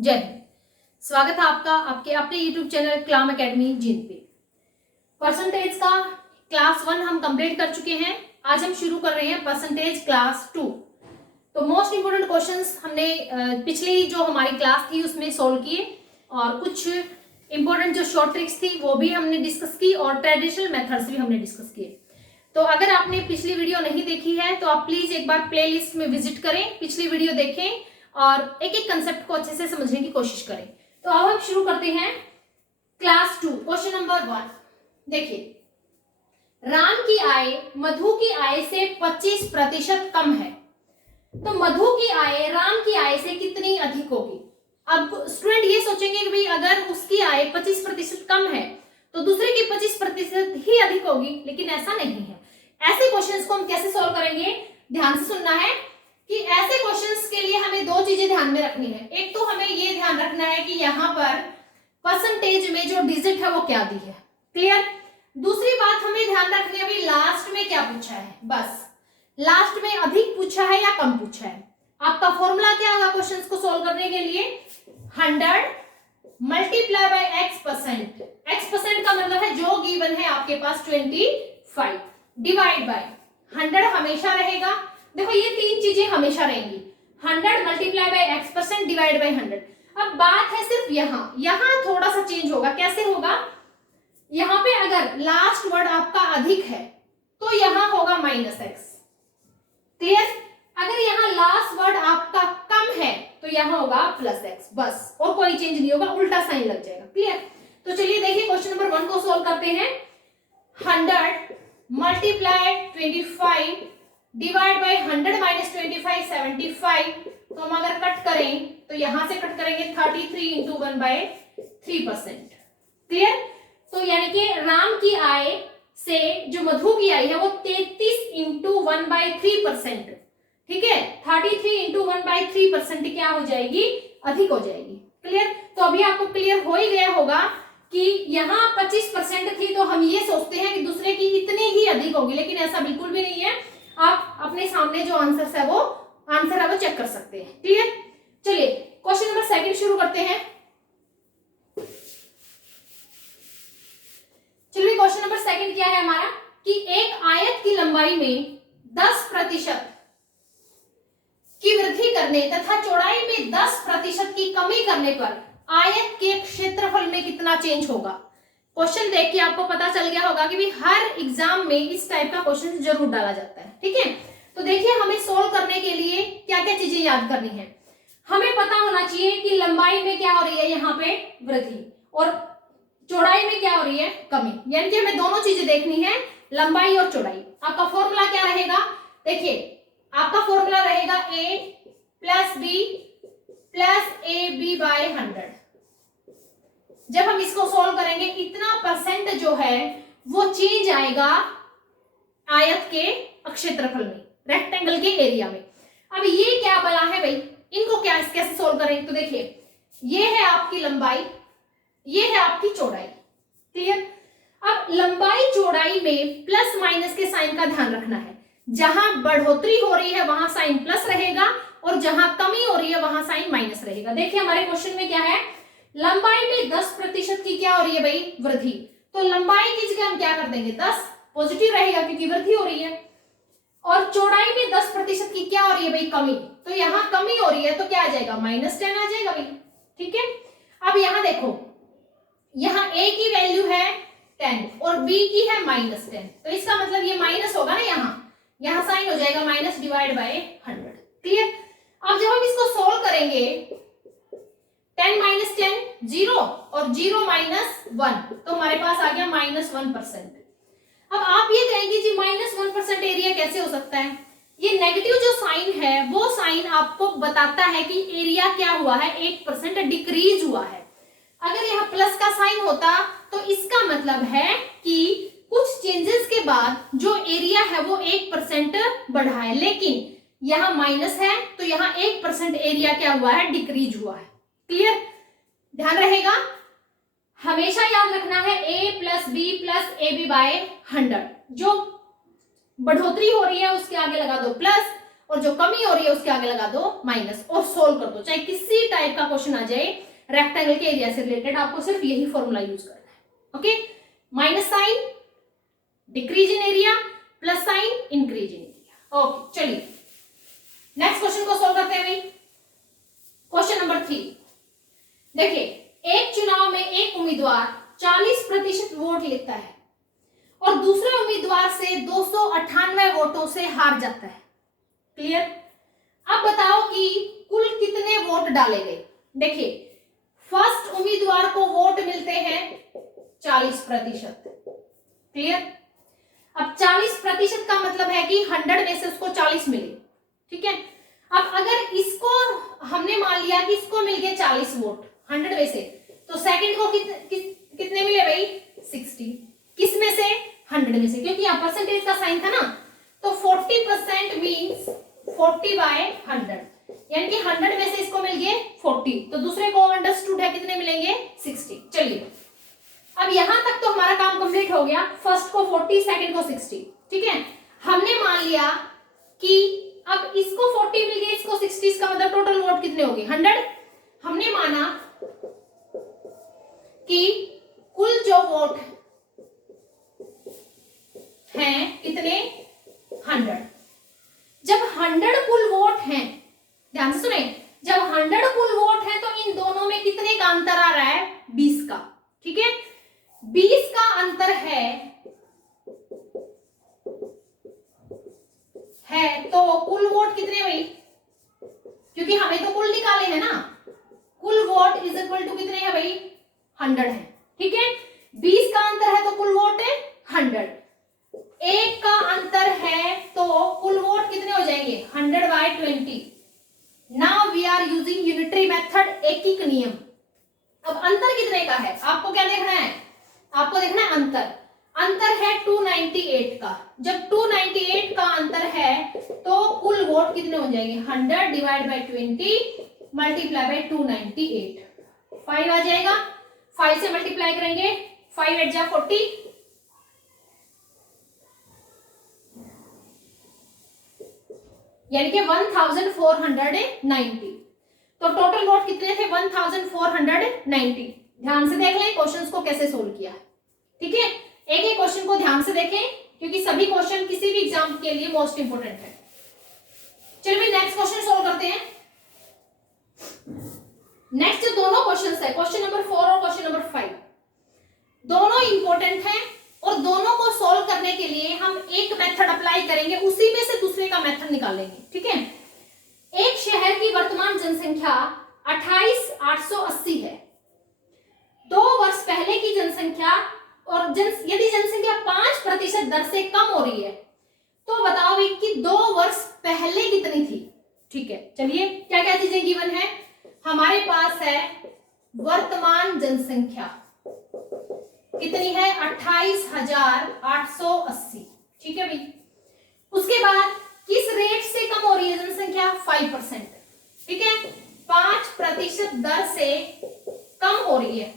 जय हिंद। स्वागत है आपका आपके अपने YouTube चैनल कलाम एकेडमी जींद पे। परसेंटेज का क्लास 1 हम कंप्लीट कर चुके हैं। आज हम शुरू कर रहे हैं परसेंटेज क्लास 2। तो मोस्ट इंपोर्टेंट क्वेश्चंस हमने पिछली जो हमारी क्लास थी उसमें सोल्व किए और कुछ इंपॉर्टेंट जो शॉर्ट ट्रिक्स थी वो भी हमने डिस्कस की और ट्रेडिशनल मेथड्स भी हमने डिस्कस किए। तो अगर आपने पिछली वीडियो नहीं देखी है तो आप प्लीज एक बार प्लेलिस्ट में विजिट करें, पिछली वीडियो देखें और एक एक कंसेप्ट को अच्छे से समझने की कोशिश करें। तो अब हम शुरू करते हैं क्लास 2। क्वेश्चन नंबर 1 देखिए, राम की आय मधु की आय से 25% कम है, तो मधु की आय राम की आय से कितनी अधिक होगी। अब स्टूडेंट ये सोचेंगे कि भाई अगर उसकी आय 25% कम है तो दूसरे की 25% ही अधिक होगी, लेकिन ऐसा नहीं है। ऐसे क्वेश्चंस को हम कैसे सॉल्व करेंगे, ध्यान से सुनना है कि ऐसे क्वेश्चंस के लिए हमें दो चीजें ध्यान में रखनी है। एक तो हमें ये ध्यान रखना है कि यहाँ पर परसेंटेज में जो डिजिट है वो क्या दी है, क्लियर। दूसरी बात हमें ध्यान रखनी है अभी लास्ट में क्या पूछा है, बस लास्ट में अधिक पूछा है या कम पूछा है। आपका फॉर्मूला क्या होगा क्वेश्चंस को सॉल्व करने के लिए, 100 मल्टीप्लाई बाय x%। x% का मतलब है जो गिवन है आपके पास 25 डिवाइड बाय 100 हमेशा रहेगा। देखो ये तीन चीजें हमेशा रहेंगी, 100 multiply by x% divide by 100। अब बात है सिर्फ यहाँ थोड़ा सा चेंज होगा। कैसे होगा, यहाँ पे अगर लास्ट वर्ड आपका अधिक है तो यहाँ होगा -x, क्लियर। अगर यहाँ लास्ट वर्ड आपका कम है तो यहाँ होगा +x, बस और कोई चेंज नहीं होगा, उल्टा साइन लग जाएगा, क्लियर। तो चलिए देखिए क्वेश्चन नंबर 1 को सोल्व करते हैं। 100 मल्टीप्लाई 25 डिवाइड बाय 100 माइनस 25 75। तो हम अगर कट करें तो यहां से कट करेंगे 33 इंटू 1/3%, क्लियर। तो यानी कि राम की आय से जो मधु की आय है वो 33 इंटू 1/3%, ठीक है। 33 इंटू 1/3% क्या हो जाएगी, अधिक हो जाएगी, क्लियर। तो अभी आपको क्लियर हो ही गया होगा कि यहाँ 25% थी तो हम ये सोचते हैं कि दूसरे की इतनी ही अधिक होगी, लेकिन ऐसा बिल्कुल भी नहीं है। आप अपने सामने जो आंसर है वो चेक कर सकते हैं, क्लियर। चलिए क्वेश्चन नंबर 2 शुरू करते हैं। चलिए क्वेश्चन नंबर 2 क्या है हमारा कि एक आयत की लंबाई में 10% की वृद्धि करने तथा चौड़ाई में 10% की कमी करने पर आयत के क्षेत्रफल में कितना चेंज होगा। क्वेश्चन देख के आपको पता चल गया होगा कि भी हर एग्जाम में इस टाइप का क्वेश्चन जरूर डाला जाता है, ठीक है। तो देखिए हमें सोल्व करने के लिए क्या क्या चीजें याद करनी है। हमें पता होना चाहिए कि लंबाई में क्या हो रही है, यहाँ पे वृद्धि, और चौड़ाई में क्या हो रही है, कमी। यानी कि हमें दोनों चीजें देखनी है, लंबाई और चौड़ाई। आपका फॉर्मूला क्या रहेगा, देखिए आपका फॉर्मूला रहेगा a plus b plus ab by 100। जब हम इसको सोल्व करेंगे इतना परसेंट जो है वो चेंज आएगा आयत के क्षेत्रफल में, रेक्टेंगल के एरिया में। अब ये क्या बला है भाई, इनको क्या कैसे सोल्व करें। तो देखिए ये है आपकी लंबाई, ये है आपकी चौड़ाई, क्लियर। अब लंबाई चौड़ाई में प्लस माइनस के साइन का ध्यान रखना है। जहां बढ़ोतरी हो रही है वहां साइन प्लस रहेगा और जहां कमी हो रही है वहां साइन माइनस रहेगा। देखिए हमारे क्वेश्चन में क्या है, लंबाई में 10% की क्या हो रही है भाई, वृद्धि। तो लंबाई की जगह हम क्या कर देंगे, 10 पॉजिटिव रहेगा क्योंकि वृद्धि हो रही है। और चौड़ाई में 10% की क्या हो रही है भाई, कमी। तो यहाँ कमी हो रही है तो क्या आ जाएगा, -10 आ जाएगा भाई, ठीक है। अब यहाँ देखो, यहाँ a की वैल्यू है 10 और b की है -10, तो इसका मतलब ये माइनस होगा ना, यहाँ साइन हो जाएगा माइनस डिवाइड बाय 100, क्लियर। अब जब हम इसको सोल्व करेंगे 10 माइनस 10 0 और 0 माइनस 1, तो हमारे पास आ गया -1%। अब आप ये कहेंगे जी -1% एरिया कैसे हो सकता है। ये नेगेटिव जो साइन है वो साइन आपको बताता है कि एरिया क्या हुआ है, 1% डिक्रीज हुआ है। अगर यहाँ प्लस का साइन होता तो इसका मतलब है कि कुछ चेंजेस के बाद जो एरिया है वो 1% बढ़ा है, लेकिन यहाँ माइनस है तो यहाँ 1% एरिया क्या हुआ है, डिक्रीज हुआ है, क्लियर। ध्यान रहेगा, हमेशा याद रखना है a plus b plus ab by 100। जो बढ़ोतरी हो रही है उसके आगे लगा दो प्लस और जो कमी हो रही है उसके आगे लगा दो माइनस और सोल्व कर दो। चाहे किसी टाइप का क्वेश्चन आ जाए रेक्टेंगल के एरिया से रिलेटेड, आपको सिर्फ यही फॉर्मूला यूज करना है। Okay, minus sign decrease in area, plus sign increase in area. Okay, चलिए नेक्स्ट क्वेश्चन को सोल्व करते हैं भाई। क्वेश्चन नंबर 3 देखिए, एक चुनाव में एक उम्मीदवार 40% वोट लेता है और दूसरे उम्मीदवार से 298 वोटों से हार जाता है। क्लियर? अब बताओ कि कुल कितने वोट डाले गए। देखिए, फर्स्ट उम्मीदवार को वोट मिलते हैं 40%। क्लियर? अब 40% का मतलब है कि 100 में से उसको 40 मिले। ठीक है, अब अगर इसको हमने मान लिया कि इसको मिल गए 40 वोट 100 में से, तो सेकंड को कितने मिले भाई? 60। किस में से? 100 में से, क्योंकि यहाँ परसेंटेज का साइन था ना। तो 40% मीन्स 40/100, यानी कि 100 में से इसको मिल गए 40, तो दूसरे को अंडरस्टूड है कितने मिलेंगे? 60। चलिए, अब यहां तक तो हमारा काम कंप्लीट हो गया। फर्स्ट को 40, सेकंड को 60। ठीक है, हमने मान लिया कि अब इसको 40 मिल गए, इसको 60, इसका मतलब टोटल वोट कितने हो गए? 100। हमने माना कि कुल जो वोट हैं कितने? 100। जब 100 कुल वोट हैं, ध्यान से सुने, जब 100 कुल वोट है तो इन दोनों में कितने का अंतर आ रहा है? 20 का। ठीक है, 20 का अंतर है तो कुल वोट कितने भाई? क्योंकि हमें तो कुल निकाले हैं ना। कुल वोट इज इक्वल टू कितने है भाई? 100 है। ठीक है, 20 का अंतर है तो कुल वोट है 100। 1 का अंतर है तो कुल वोट कितने हो जाएंगे? 100/20। Now we are using unitary method, एकीक नियम। अब अंतर कितने का है आपको क्या देखना है? आपको देखना है अंतर। अंतर है 298 का। जब 298 का अंतर है तो कुल वोट कितने हो जाएंगे? 100/20 मल्टीप्लाई बाय 298, 5 आ जाएगा। 5 से मल्टीप्लाई करेंगे, 5 8 जा 40, यानी कि 1490। तो टोटल वोट कितने थे? 1490। ध्यान से देख लें क्वेश्चंस को कैसे सोल्व किया। ठीक है, एक एक क्वेश्चन को ध्यान से देखें क्योंकि सभी क्वेश्चन किसी भी एग्जाम के लिए मोस्ट इंपोर्टेंट है। चलिए नेक्स्ट क्वेश्चन सोल्व करते हैं। नेक्स्ट जो दोनों क्वेश्चंस है, क्वेश्चन नंबर 4 और क्वेश्चन नंबर 5, दोनों इंपॉर्टेंट हैं और दोनों को सोल्व करने के लिए हम एक मेथड अप्लाई करेंगे, उसी में से दूसरे का मेथड निकालेंगे। ठीक है, एक शहर की वर्तमान जनसंख्या 28,880 है। 2 वर्ष पहले की जनसंख्या और यदि जनसंख्या 5% दर से कम हो रही है तो बताओ कि 2 वर्ष पहले कितनी थी। ठीक है, चलिए क्या क्या चीजें गिवन है हमारे पास है? वर्तमान जनसंख्या कितनी है? 28,880। ठीक है भाई, उसके बाद किस रेट से कम हो रही है जनसंख्या? 5%। ठीक है, 5% दर से कम हो रही है।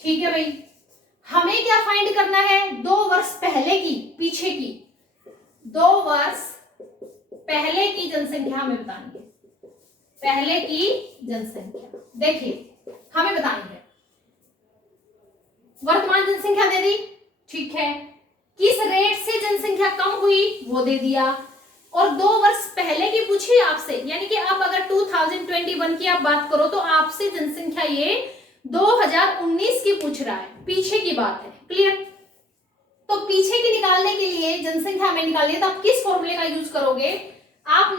ठीक है भाई, हमें क्या फाइंड करना है? 2 वर्ष पहले की, पीछे की 2 वर्ष पहले की जनसंख्या हमें बतानी है। पहले की जनसंख्या देखिए हमें बतानी है। वर्तमान जनसंख्या दे दी, ठीक है, किस रेट से जनसंख्या कम हुई वो दे दिया, और 2 वर्ष पहले की पूछी आपसे, यानी कि अब अगर 2021 की आप बात करो तो आपसे जनसंख्या ये 2019 की पूछ रहा है, पीछे की बात है। क्लियर? तो पीछे की निकालने के लिए जनसंख्या हमें निकालनी है, तो आप किस फॉर्मूले का यूज करोगे? आप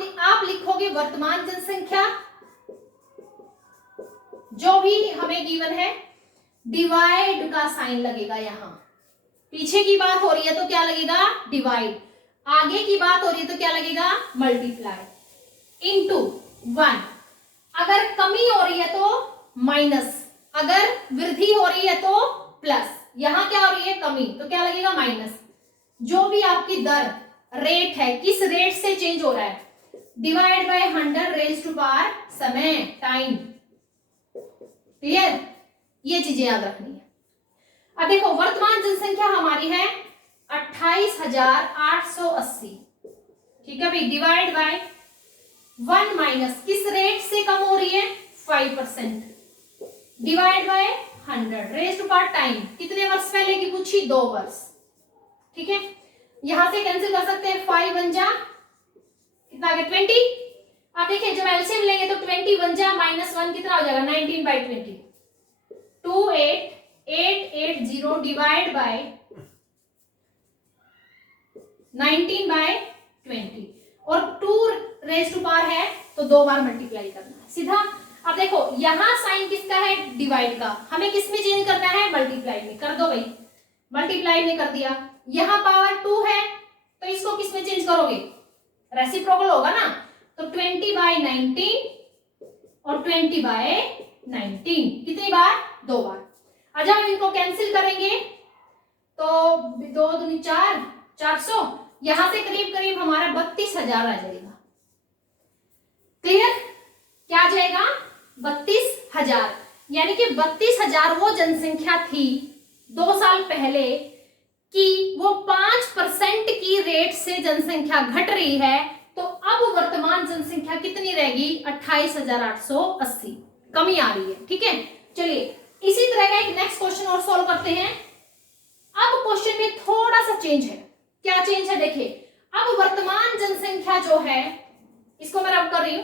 लिखोगे वर्तमान जनसंख्या, जो भी हमें गिवन है, डिवाइड का साइन लगेगा यहां। पीछे की बात हो रही है तो क्या लगेगा? डिवाइड। आगे की बात हो रही है तो क्या लगेगा? Multiply into 1। अगर कमी हो रही है तो माइनस, अगर वृद्धि हो रही है तो प्लस। यहां क्या हो रही है? कमी, तो क्या लगेगा? माइनस। जो भी आपकी दर, रेट है, किस रेट से चेंज हो रहा है? Divide by 100 raise to power समय, टाइम। क्लियर? ये चीजें याद रखनी है। अब देखो वर्तमान जनसंख्या हमारी है 28,880, ठीक है भाई, डिवाइड बाय 1 माइनस किस रेट से कम हो रही है 5%, divide by 100 raise to power time, कितने वर्ष पहले की पूछी 2 वर्ष, ठीक है। यहां से कैंसिल कर सकते हैं, 5 1 जा कितना आ गया 20। अब देखिए जब एलसीएम लेंगे तो 20 1 जा -1 कितना हो जाएगा 19/20, 28880 डिवाइड बाय 19/20 और 2 रेज़ टू पावर है तो 2 बार मल्टीप्लाई करना है सीधा। अब देखो यहां साइन किसका है डिवाइड का, हमें किस में चेंज करना है मल्टीप्लाई में, कर दो भाई, मल्टीप्लाई में कर दिया। यहां पावर 2 है तो इसको किस में चेंज करोगे, रेसिप्रोकल होगा ना, तो 20/19 और 20/19 कितनी बार 2 बार। अच्छा हम इनको कैंसिल करेंगे तो 2 दूनी 4 400, यहां से करीब करीब हमारा 32,000 आ जाएगा। क्लियर, क्या आ जाएगा 32,000, यानी कि 32,000 वो जनसंख्या थी 2 साल पहले कि वो 5% की रेट से जनसंख्या घट रही है, तो अब वर्तमान जनसंख्या कितनी रहेगी 28,880, कमी आ रही है, ठीक है। चलिए इसी तरह का एक नेक्स्ट क्वेश्चन और सॉल्व करते हैं। अब क्वेश्चन में थोड़ा सा चेंज है, क्या चेंज है देखिए, अब वर्तमान जनसंख्या जो है, इसको मैं रब कर रही हूं,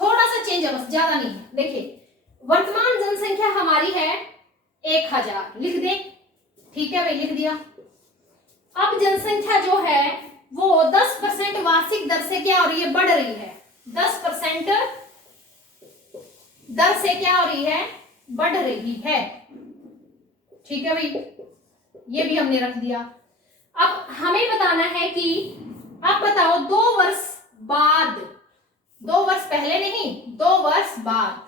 थोड़ा सा चेंज है बस, ज्यादा नहीं है। देखिए वर्तमान जनसंख्या हमारी है 1000, लिख दे, ठीक है भाई लिख दिया। अब जनसंख्या जो है वो 10% वार्षिक दर से क्या हो रही है, बढ़ रही है, 10% दर से क्या हो रही है, बढ़ रही है, ठीक है भाई, ये भी हमने रख दिया। अब हमें बताना है कि अब बताओ 2 वर्ष बाद, 2 वर्ष पहले नहीं 2 वर्ष बाद,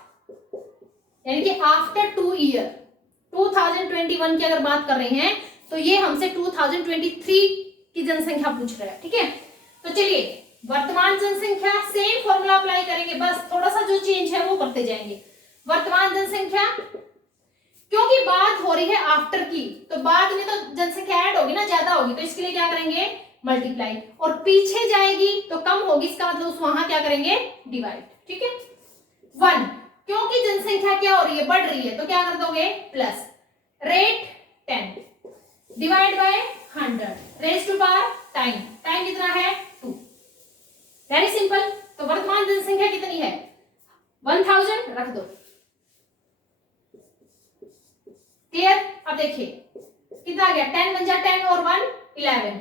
यानी कि आफ्टर 2 ईयर, 2021 की अगर बात कर रहे हैं तो ये हमसे 2023 की जनसंख्या पूछ रहा है, ठीक है। तो चलिए वर्तमान जनसंख्या सेम फॉर्मूला अप्लाई करेंगे, बस थोड़ा सा जो चेंज है वो करते जाएंगे। वर्तमान जनसंख्या, क्योंकि बात हो रही है आफ्टर की, तो बाद में तो जनसंख्या ऐड होगी ना, ज्यादा होगी, तो इसके लिए क्या करेंगे मल्टीप्लाई, और पीछे जाएगी तो कम होगी, इसका मतलब वहां क्या करेंगे डिवाइड, ठीक है। 1 क्योंकि जनसंख्या क्या हो रही है बढ़ रही है, तो क्या कर दोगे plus rate 10 divide by 100 raise to power time, time कितना है 2, वेरी सिंपल। तो वर्तमान जनसंख्या कितनी है 1000 रख दो, क्लियर। अब देखिए कितना आ गया 10 1 जा 10 और 1 11,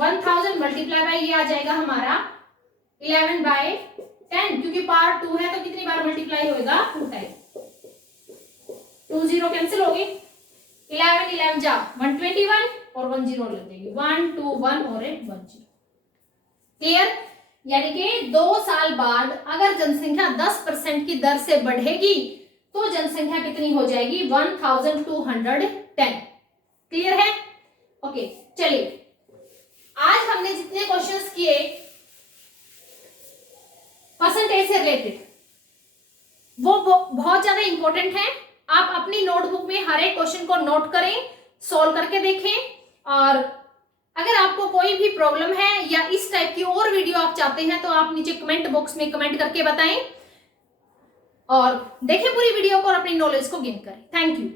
1000 मल्टीप्लाई बाय ये आ जाएगा हमारा 11/10, क्योंकि पावर 2 है तो कितनी बार मल्टीप्लाई होएगा 2 टाइम, 2 0 कैंसिल होगी, 11 11 जा 121 और 1 0 लग जाएगी, 1 2 1 और 1 0, क्लियर। यानी कि 2 साल बाद अगर जनसंख्या 10% की दर से बढ़ेगी तो जनसंख्या कितनी हो जाएगी 1210, क्लियर है। ओके चलिए आज हमने जितने क्वेश्चंस किए परसेंटेज से रिलेटेड वो बहुत ज्यादा इंपॉर्टेंट है। आप अपनी नोटबुक में हर एक क्वेश्चन को नोट करें, सॉल्व करके देखें, और अगर आपको कोई भी प्रॉब्लम है या इस टाइप की और वीडियो आप चाहते हैं तो आप नीचे कमेंट बॉक्स में कमेंट करके बताएं और देखें पूरी वीडियो को और अपनी नॉलेज को गेन करें। Thank you.